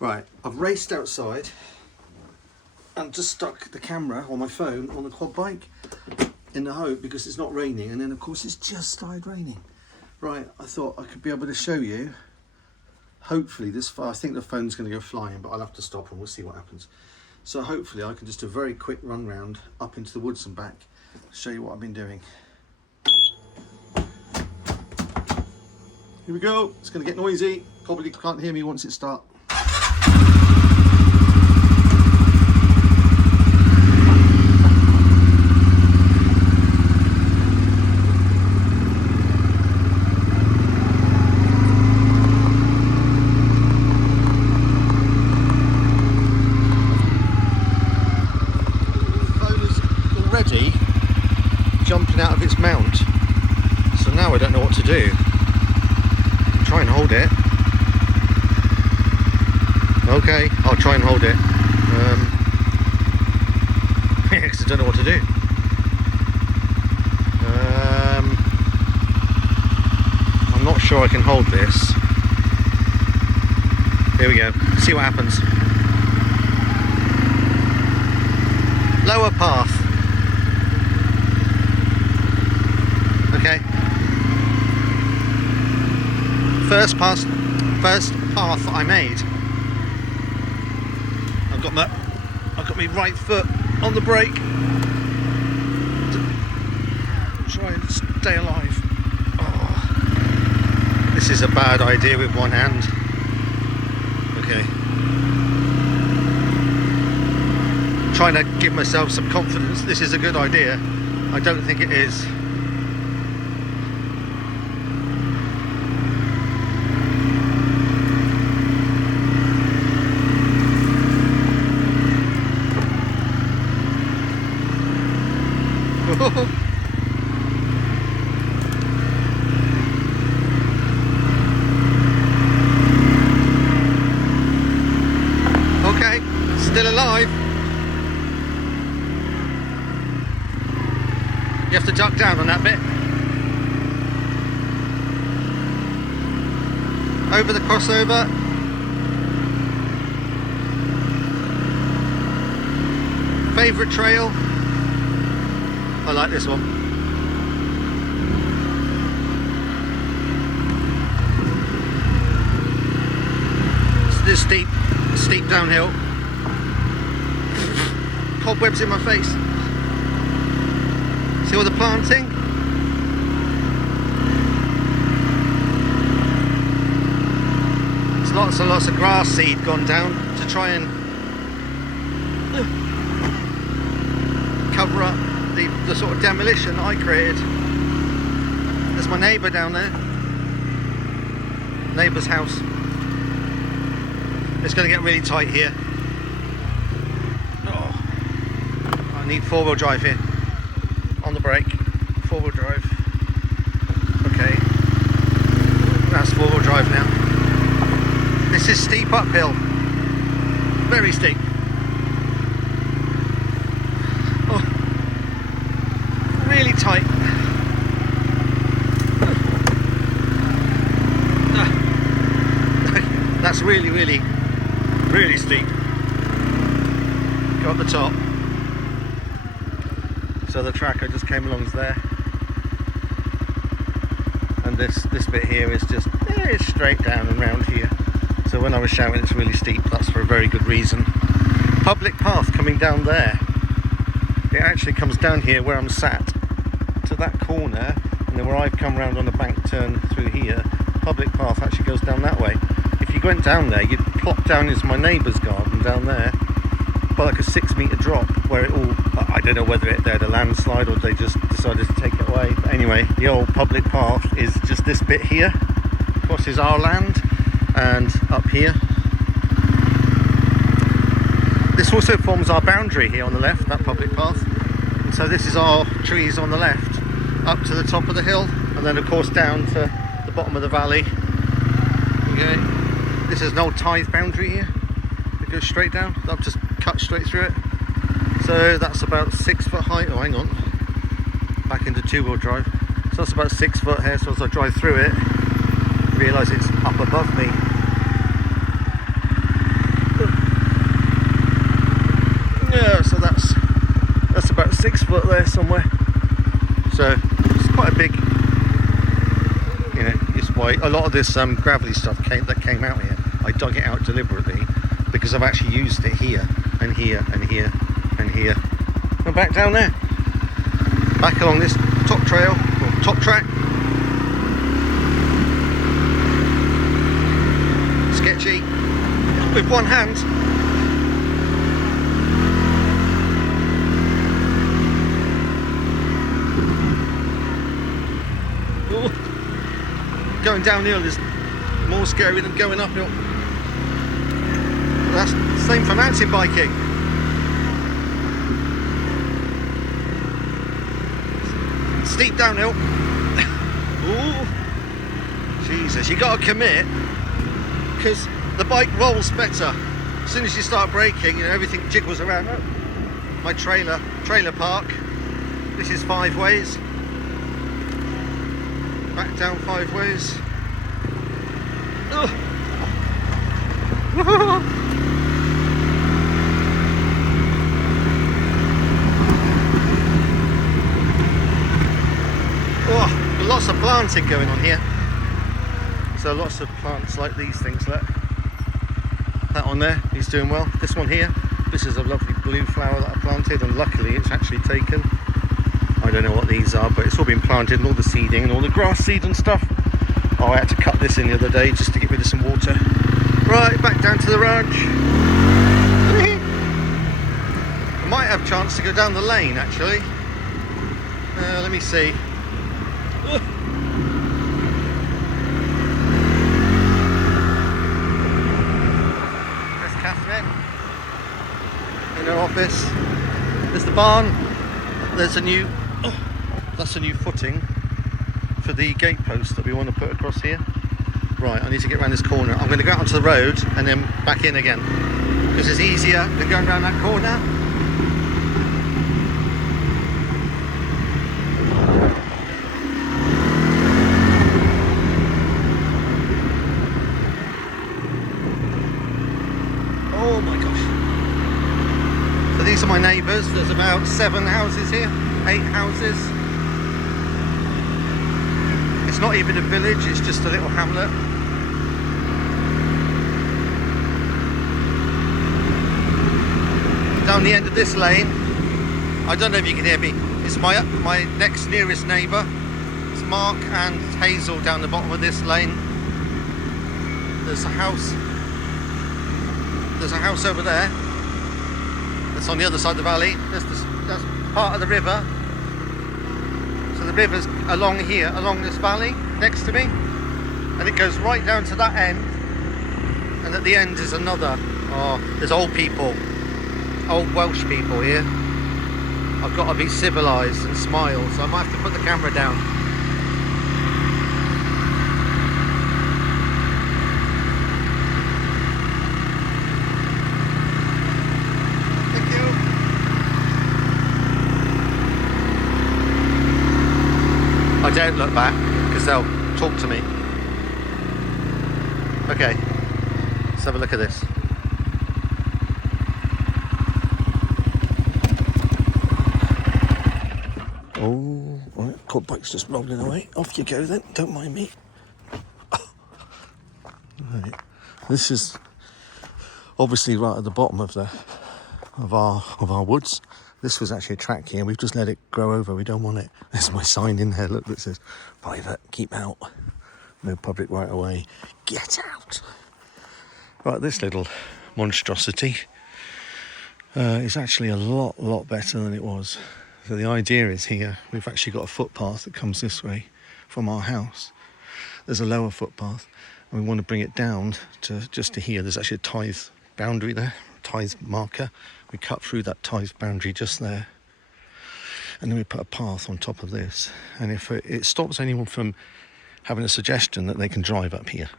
Right, I've raced outside and just stuck the camera on my phone on the quad bike in the hope, because it's not raining, and then of course it's just started raining. Right, I thought I could be able to show you, hopefully this far. I think the phone's going to go flying, but I'll have to stop and we'll see what happens. So hopefully I can just do a very quick run round up into the woods and back, show you what I've been doing. Here we go. It's going to get noisy. Probably can't hear me once it starts. Jumping out of its mount, so now I don't know what to do. I'll try and hold it. Okay, I'll try and hold it. Because I don't know what to do. I'm not sure I can hold this. Here we go. See what happens. Lower path. Okay. First path I made. I've got my right foot on the brake to try and stay alive. Oh, this is a bad idea with one hand. Okay. I'm trying to give myself some confidence. This is a good idea. I don't think it is. Okay, still alive. You have to duck down on that bit. Over the crossover. Favourite trail? I like this one. It's this steep downhill. Cobwebs in my face. See all the planting? There's lots and lots of grass seed gone down to try and cover up the sort of demolition that I created. There's my neighbour down there. Neighbour's house. It's going to get really tight here. Oh, I need four-wheel drive here. On the brake. Four-wheel drive. Okay. That's four-wheel drive now. This is steep uphill. Very steep. Really tight. That's really steep. Got the top. So the tracker just came along there, and this bit here is just it's straight down and round here. So when I was shouting it's really steep, that's for a very good reason. Public path coming down there. It actually comes down here where I'm sat to that corner, and then where I've come round on the bank turn through here, public path actually goes down that way. If you went down there, you'd plop down into my neighbour's garden down there, by like a 6-metre drop, where it all, I don't know whether they had a landslide or they just decided to take it away. But anyway, the old public path is just this bit here, crosses our land, and up here. This also forms our boundary here on the left, that public path. And so this is our trees on the left, up to the top of the hill, and then of course down to the bottom of the valley. Okay, this is an old tithe boundary here. It goes straight down. I've just cut straight through it. So that's about 6 foot high. Oh, hang on. Back into two-wheel drive. So that's about 6 foot here. So as I drive through it, I realise it's up above me. 6 foot there somewhere. So it's quite a big, you know, it's why a lot of this gravelly stuff that came out here, I dug it out deliberately because I've actually used it here and here and here and here. And back down there, back along this top trail or top track. Sketchy with one hand. Ooh. Going downhill is more scary than going uphill. That's the same for mountain biking. Steep downhill. Ooh. Jesus, you gotta commit, because the bike rolls better. As soon as you start braking, you know, everything jiggles around. Oh, my trailer park. This is 5 ways. Back down 5 ways. Oh. Oh, lots of planting going on here. So lots of plants like these things. Look, that one there, he's doing well. This one here, this is a lovely blue flower that I planted, and luckily it's actually taken. I don't know what these are, but it's all been planted, and all the seeding and all the grass seed and stuff. Oh, I had to cut this in the other day just to get rid of some water. Right, back down to the ranch. I might have a chance to go down the lane actually. Let me see. There's Catherine in her office. There's the barn. There's a new, that's a new footing for the gate post that we want to put across here. Right, I need to get around this corner. I'm going to go out onto the road and then back in again, because it's easier than going around that corner. Oh my gosh. So these are my neighbours. There's about 7 houses here, 8 houses. It's not even a village, it's just a little hamlet. Down the end of this lane, I don't know if you can hear me, it's my next nearest neighbour. It's Mark and Hazel down the bottom of this lane. There's a house over there. That's on the other side of the valley. That's part of the river. So the river's along here, along this valley, next to me. And it goes right down to that end. And at the end is another. Oh, there's old people. Old Welsh people here. I've got to be civilised and smile, so I might have to put the camera down. I don't look back because they'll talk to me. Okay, let's have a look at this. Oh, right, quad bike's just rolling away. Off you go then, don't mind me. Right. This is obviously right at the bottom of our woods. This was actually a track here, and we've just let it grow over. We don't want it. There's my sign in there, look, that says private, keep out. No public right away, get out. Right, this little monstrosity is actually a lot better than it was. So the idea is here, we've actually got a footpath that comes this way from our house. There's a lower footpath, and we want to bring it down to just to here. There's actually a tithe boundary there, tithe marker. We cut through that tithe boundary just there, and then we put a path on top of this. And if it stops anyone from having a suggestion that they can drive up here,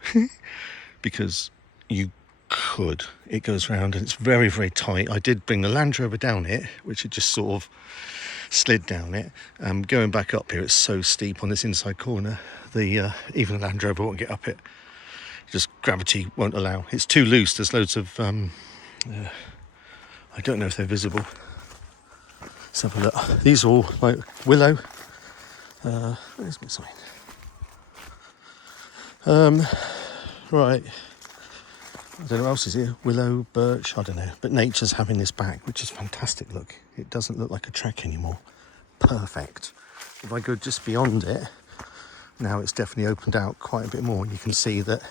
because you could. It goes round and it's very tight. I did bring the Land Rover down it, which it just sort of slid down it. Going back up here, it's so steep on this inside corner. Even the Land Rover won't get up it. Just gravity won't allow. It's too loose. There's loads of I don't know if they're visible. Let's have a look. These are all like willow. Where's my sign? Right. I don't know what else is here. Willow, birch, I don't know. But nature's having this back, which is fantastic. Look, it doesn't look like a trek anymore. Perfect. If I go just beyond it, now it's definitely opened out quite a bit more. You can see that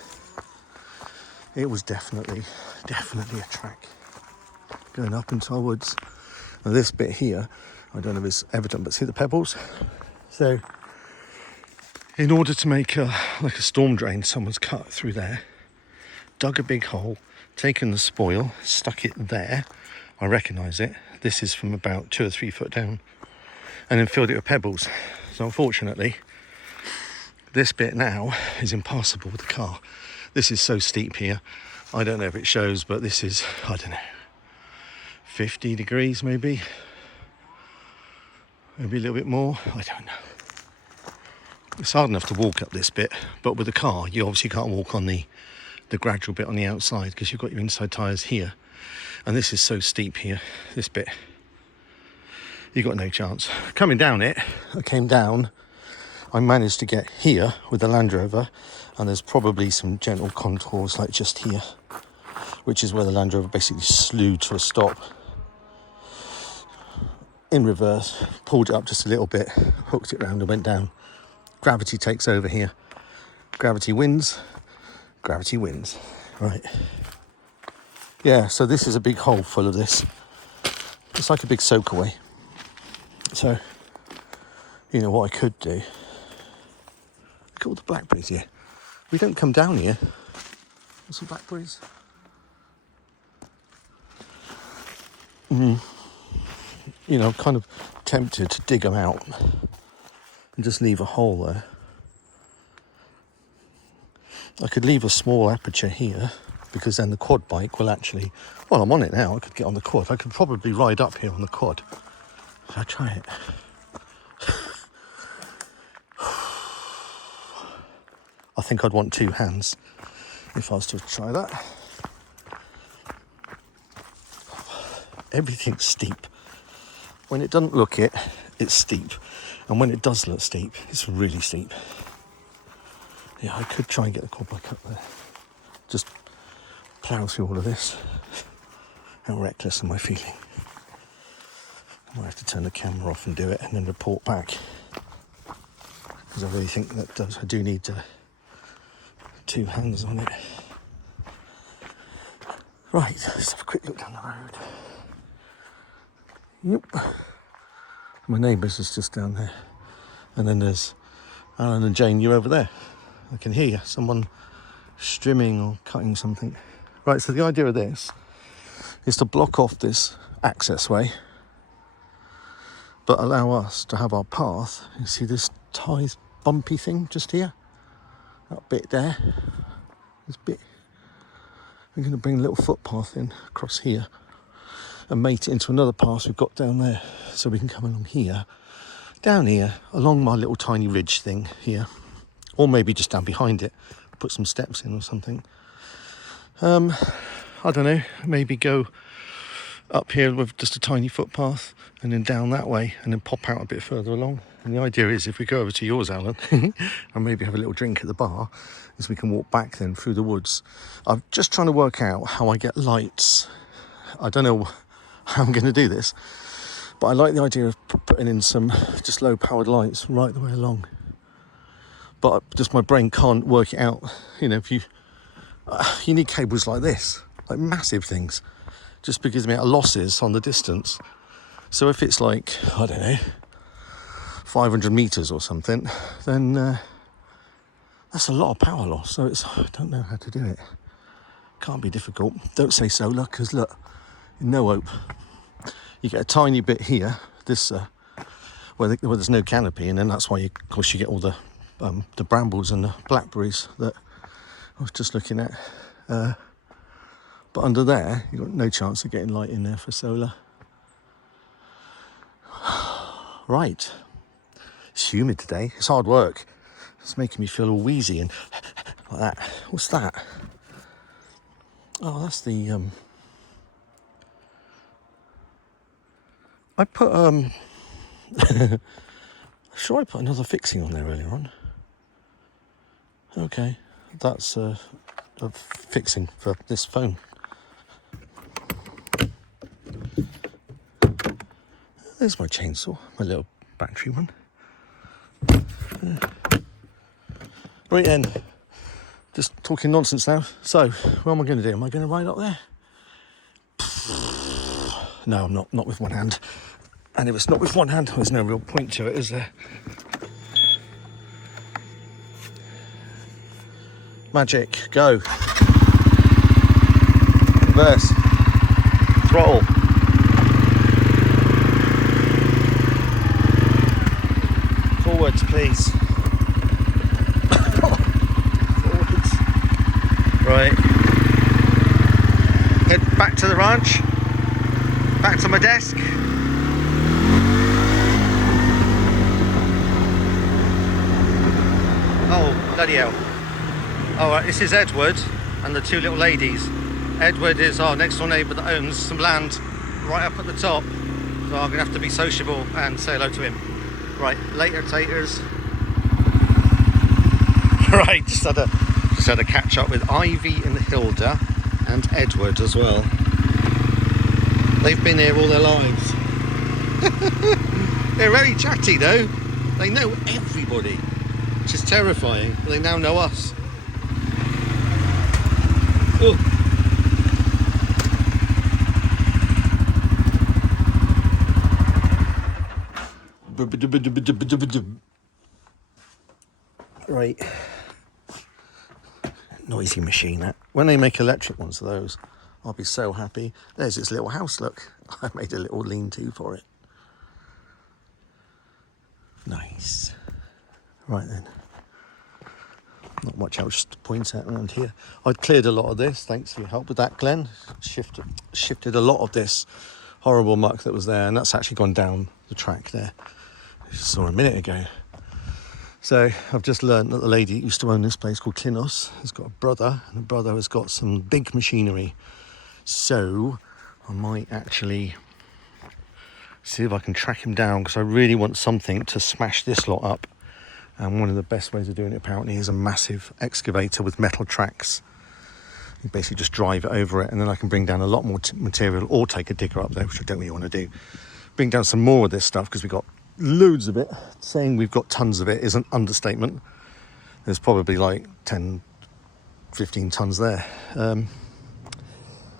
it was definitely a track going up into our woods. Now this bit here, I don't know if it's evident, but see the pebbles? So in order to make like a storm drain, someone's cut through there, dug a big hole, taken the spoil, stuck it there. I recognise it. This is from about 2 or 3 foot down, and then filled it with pebbles. So unfortunately, this bit now is impassable with the car. This is so steep here. I don't know if it shows, but this is, I don't know, 50 degrees maybe a little bit more. I don't know. It's hard enough to walk up this bit, but with a car, you obviously can't walk on the gradual bit on the outside because you've got your inside tyres here. And this is so steep here, this bit. You've got no chance. Coming down it, I came down, I managed to get here with the Land Rover, and there's probably some gentle contours like just here, which is where the Land Rover basically slewed to a stop. In reverse, pulled it up just a little bit, hooked it round and went down. Gravity takes over here. Gravity wins. Gravity wins. Right. Yeah, so this is a big hole full of this. It's like a big soak away. So, you know what I could do? Look at all the blackberries here. We don't come down here. There's some blackberries. You know, I'm kind of tempted to dig them out and just leave a hole there. I could leave a small aperture here, because then the quad bike will actually, well, I'm on it now, I could get on the quad. I could probably ride up here on the quad. Should I try it? I think I'd want 2 hands if I was to try that. Everything's steep. When it doesn't look it, it's steep. And when it does look steep, it's really steep. Yeah, I could try and get the quad bike up there. Just plough through all of this. How reckless am I feeling? I might have to turn the camera off and do it and then report back. Because I really think that I do need 2 hands on it. Right, let's have a quick look down the road. Yep. My neighbours is just down there. And then there's Alan and Jane, you over there. I can hear you, someone strimming or cutting something. Right, so the idea of this is to block off this access way, but allow us to have our path. You see this tiny bumpy thing just here? That bit there. This bit. We're going to bring a little footpath in across here and mate it into another path we've got down there, so we can come along here, down here, along my little tiny ridge thing here, or maybe just down behind it, put some steps in or something. I don't know, maybe go up here with just a tiny footpath and then down that way and then pop out a bit further along. And the idea is, if we go over to yours, Alan, and maybe have a little drink at the bar, is we can walk back then through the woods. I'm just trying to work out how I get lights. I don't know how I'm going to do this, but I like the idea of putting in some just low powered lights right the way along. But just my brain can't work it out. You know, if you need cables like this, like massive things, just because of the amount of losses on the distance. So if it's like, I don't know, 500 meters or something, then that's a lot of power loss. So I don't know how to do it. Can't be difficult. Don't say solar, because look, no hope. You get a tiny bit here, this where there's no canopy, and then that's why of course you get all the brambles and the blackberries that I was just looking at. But under there, you've got no chance of getting light in there for solar. Right. It's humid today. It's hard work. It's making me feel all wheezy and like that. What's that? Oh, that's the... I put sure I put another fixing on there earlier on. Okay, that's a fixing for this phone. There's my chainsaw, my little battery one. Right then, just talking nonsense now. So, what am I going to do? Am I going to ride up there? No, I'm not with one hand. And if it's not with one hand, there's no real point to it, is there? Magic, go. Reverse. Throttle. Forwards, please. Forwards. Right. Head back to the ranch. Back to my desk. Oh, bloody hell. Alright, this is Edward and the two little ladies. Edward is our next door neighbour that owns some land right up at the top. So I'm going to have to be sociable and say hello to him. Right, later taters. Right, just had a catch up with Ivy and Hilda and Edward as well. They've been here all their lives. They're very chatty though. They know everybody, which is terrifying. They now know us. Oh. Right. Noisy machine that. When they make electric ones of those, I'll be so happy. There's its little house, look. I made a little lean-to for it. Nice. Right then. Not much else to point out around here. I'd cleared a lot of this, thanks for your help with that, Glenn. Shifted a lot of this horrible muck that was there, and that's actually gone down the track there. I just saw a minute ago. So I've just learned that the lady that used to own this place called Klinos has got a brother, and the brother has got some big machinery. So I might actually see if I can track him down, because I really want something to smash this lot up. And one of the best ways of doing it apparently is a massive excavator with metal tracks. You basically just drive it over it, and then I can bring down a lot more material, or take a digger up there, which I don't really want to do. Bring down some more of this stuff, because we've got loads of it. Saying we've got tons of it is an understatement. There's probably like 10, 15 tons there.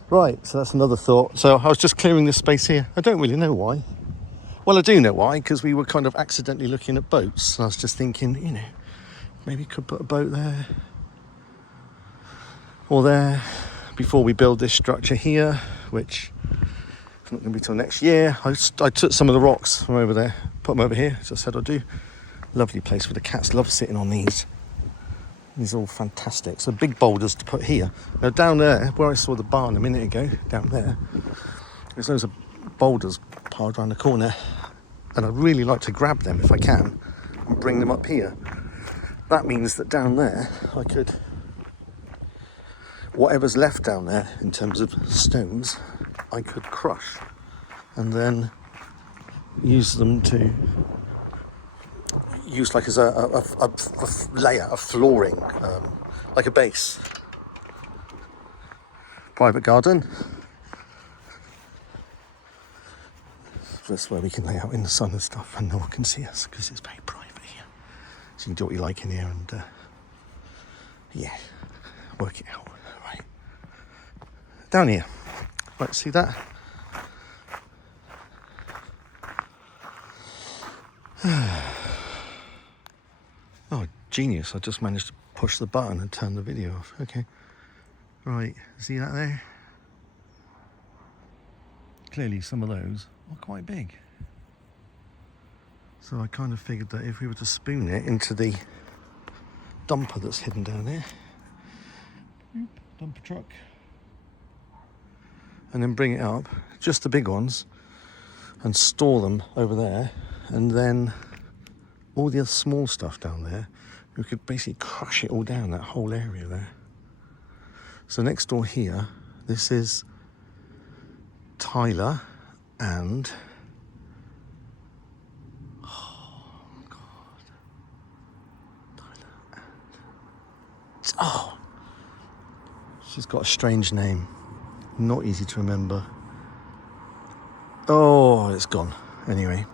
Right, so that's another thought. So I was just clearing this space here. I don't really know why. Well, I do know why, because we were kind of accidentally looking at boats. And I was just thinking, you know, maybe could put a boat there or there before we build this structure here, which is not going to be till next year. I took some of the rocks from over there, put them over here, as I said I'd do. Lovely place where the cats love sitting on these. These are all fantastic. So big boulders to put here. Now down there, where I saw the barn a minute ago, down there, there's loads of boulders piled around the corner, and I'd really like to grab them if I can and bring them up here. That means that down there I could, whatever's left down there in terms of stones, I could crush and then use them to use like as a layer of flooring, like a base. Private garden. That's where we can lay out in the sun and stuff, and no one can see us because it's very private here. So you can do what you like in here, and yeah, work it out. Right, down here. Right, see that? Oh, genius! I just managed to push the button and turn the video off. Okay, right. See that there? Clearly, some of those are quite big. So I kind of figured that if we were to spoon it into the dumper that's hidden down there, dumper truck, and then bring it up, just the big ones, and store them over there, and then all the other small stuff down there, we could basically crush it all down, that whole area there. So next door here, this is Tyler and She's got a strange name. Not easy to remember. Oh, it's gone. Anyway,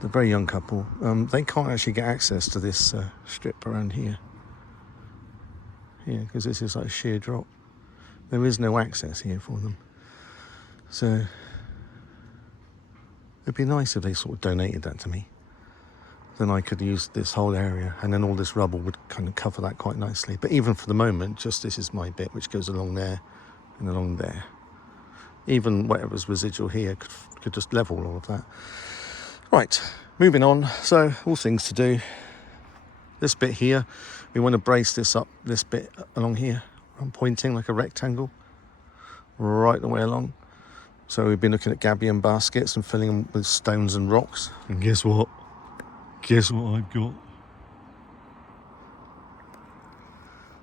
the very young couple. They can't actually get access to this strip around here. Here, because this is like a sheer drop. There is no access here for them. So it'd be nice if they sort of donated that to me. Then I could use this whole area, and then all this rubble would kind of cover that quite nicely. But even for the moment, just this is my bit, which goes along there and along there. Even whatever's residual here could just level all of that. Right, moving on. So, all things to do. This bit here, we want to brace this up, this bit along here. I'm pointing like a rectangle right the way along. So we've been looking at gabion baskets and filling them with stones and rocks. And guess what? Guess what I've got?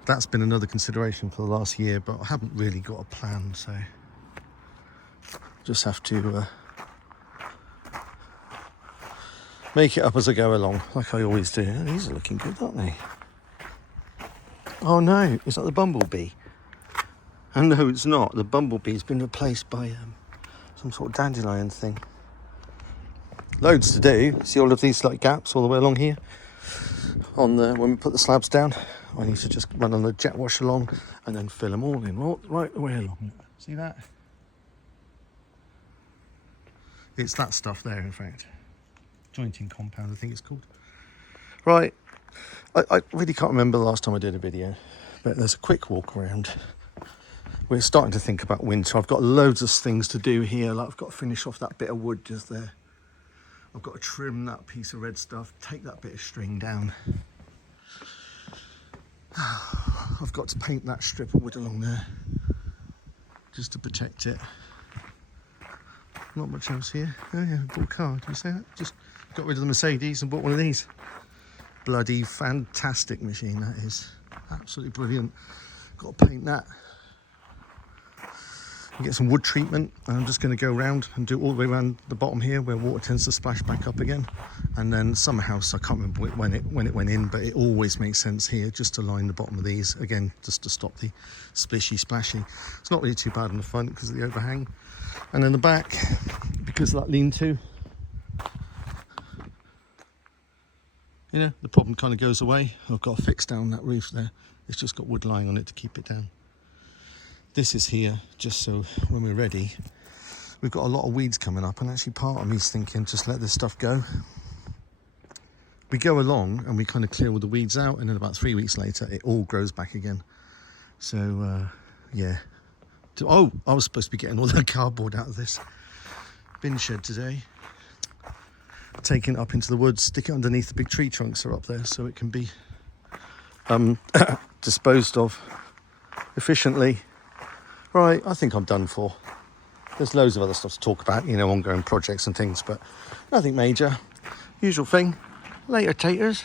That's been another consideration for the last year, but I haven't really got a plan, so just have to make it up as I go along, like I always do. Oh, these are looking good, aren't they? Oh no, is that the bumblebee? And no, it's not. The bumblebee's been replaced by some sort of dandelion thing. Loads to do. See all of these like gaps all the way along here? On the when we put the slabs down, I need to just run on the jet wash along and then fill them all in right the way along. See that? It's that stuff there, in fact. Jointing compound, I think it's called. Right. I really can't remember the last time I did a video, but there's a quick walk around. We're starting to think about winter. I've got loads of things to do here. Like I've got to finish off that bit of wood just there. I've got to trim that piece of red stuff, take that bit of string down. I've got to paint that strip of wood along there just to protect it. Not much else here. Oh yeah, I bought a car, did you say that? Just got rid of the Mercedes and bought one of these. Bloody fantastic machine that is. Absolutely brilliant. Got to paint that. Get some wood treatment, and I'm just going to go around and do all the way around the bottom here where water tends to splash back up again. And then somehow, I can't remember when it went in, but it always makes sense here just to line the bottom of these again, just to stop the splishy splashy. It's not really too bad on the front because of the overhang, and then the back, because of that lean-to, you know, the problem kind of goes away. I've got to fix down that roof there. It's just got wood lying on it to keep it down. This is here just so when we're ready. We've got a lot of weeds coming up, and actually part of me's thinking just let this stuff go. We go along and we kind of clear all the weeds out, and then about 3 weeks later it all grows back again. So yeah. Oh, I was supposed to be getting all that cardboard out of this bin shed today. Taking it up into the woods, stick it underneath the big tree trunks that are up there so it can be disposed of efficiently. Right, I think I'm done for. There's loads of other stuff to talk about, you know, ongoing projects and things, but nothing major. Usual thing. Later, taters.